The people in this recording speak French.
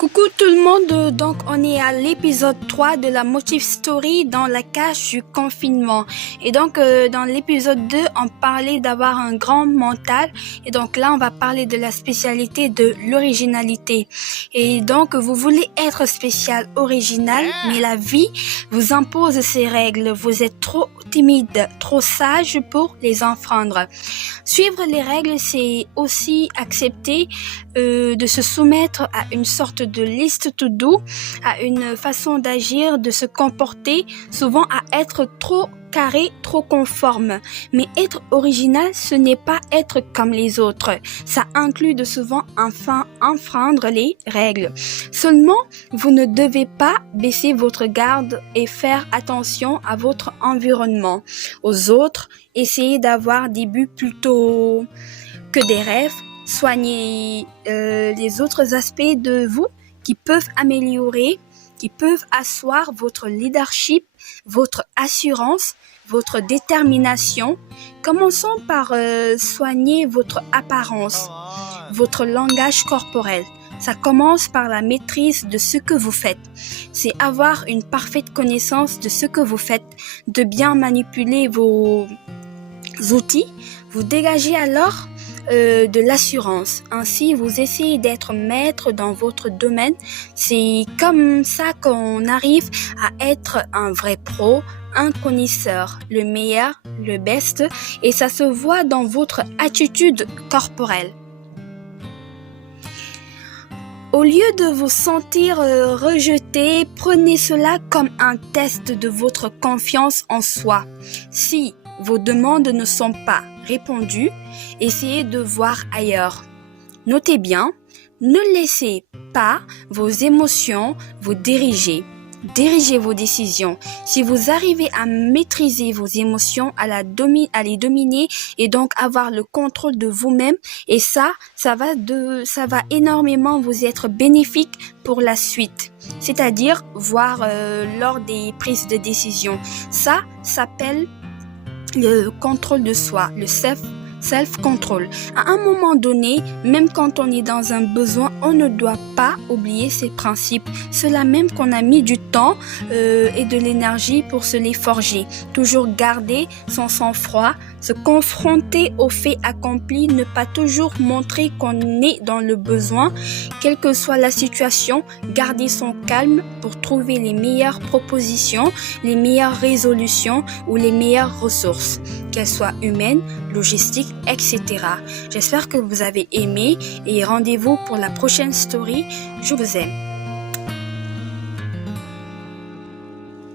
Coucou tout le monde, donc on est à l'épisode 3 de la Motive Story dans la cage du confinement. Et donc dans l'épisode 2, on parlait d'avoir un grand mental et donc là on va parler de la spécialité de l'originalité. Et donc vous voulez être spécial, original, mais la vie vous impose ces règles. Vous êtes trop timide, trop sage pour les enfreindre. Suivre les règles, c'est aussi accepter de se soumettre à une sorte de liste to-do, à une façon d'agir, de se comporter, souvent à être trop carré, trop conforme. Mais être original, ce n'est pas être comme les autres. Ça inclut de souvent enfreindre les règles. Seulement, vous ne devez pas baisser votre garde et faire attention à votre environnement. Aux autres, essayez d'avoir des buts plutôt que des rêves. Soignez les autres aspects de vous qui peuvent améliorer, qui peuvent asseoir votre leadership, votre assurance, votre détermination. Commençons par soigner votre apparence, votre langage corporel. Ça commence par la maîtrise de ce que vous faites. C'est avoir une parfaite connaissance de ce que vous faites, de bien manipuler vos outils. Vous dégagez alors de l'assurance. Ainsi, vous essayez d'être maître dans votre domaine. C'est comme ça qu'on arrive à être un vrai pro, un connaisseur, le meilleur, le best, et ça se voit dans votre attitude corporelle. Au lieu de vous sentir rejeté, prenez cela comme un test de votre confiance en soi. Si vos demandes ne sont pas répondues, essayez de voir ailleurs. Notez bien, ne laissez pas vos émotions vous diriger. Dirigez vos décisions. Si vous arrivez à maîtriser vos émotions, à les dominer et donc avoir le contrôle de vous-même, et ça va énormément vous être bénéfique pour la suite. C'est-à-dire voir lors des prises de décision. Ça s'appelle le contrôle de soi, le self-control. À un moment donné, même quand on est dans un besoin, on ne doit pas oublier ces principes. Cela même qu'on a mis du temps et de l'énergie pour se les forger. Toujours garder son sang-froid, se confronter aux faits accomplis, ne pas toujours montrer qu'on est dans le besoin, quelle que soit la situation, garder son calme pour trouver les meilleures propositions, les meilleures résolutions ou les meilleures ressources, qu'elles soient humaines, logistiques, etc. J'espère que vous avez aimé et rendez-vous pour la prochaine story. Je vous aime.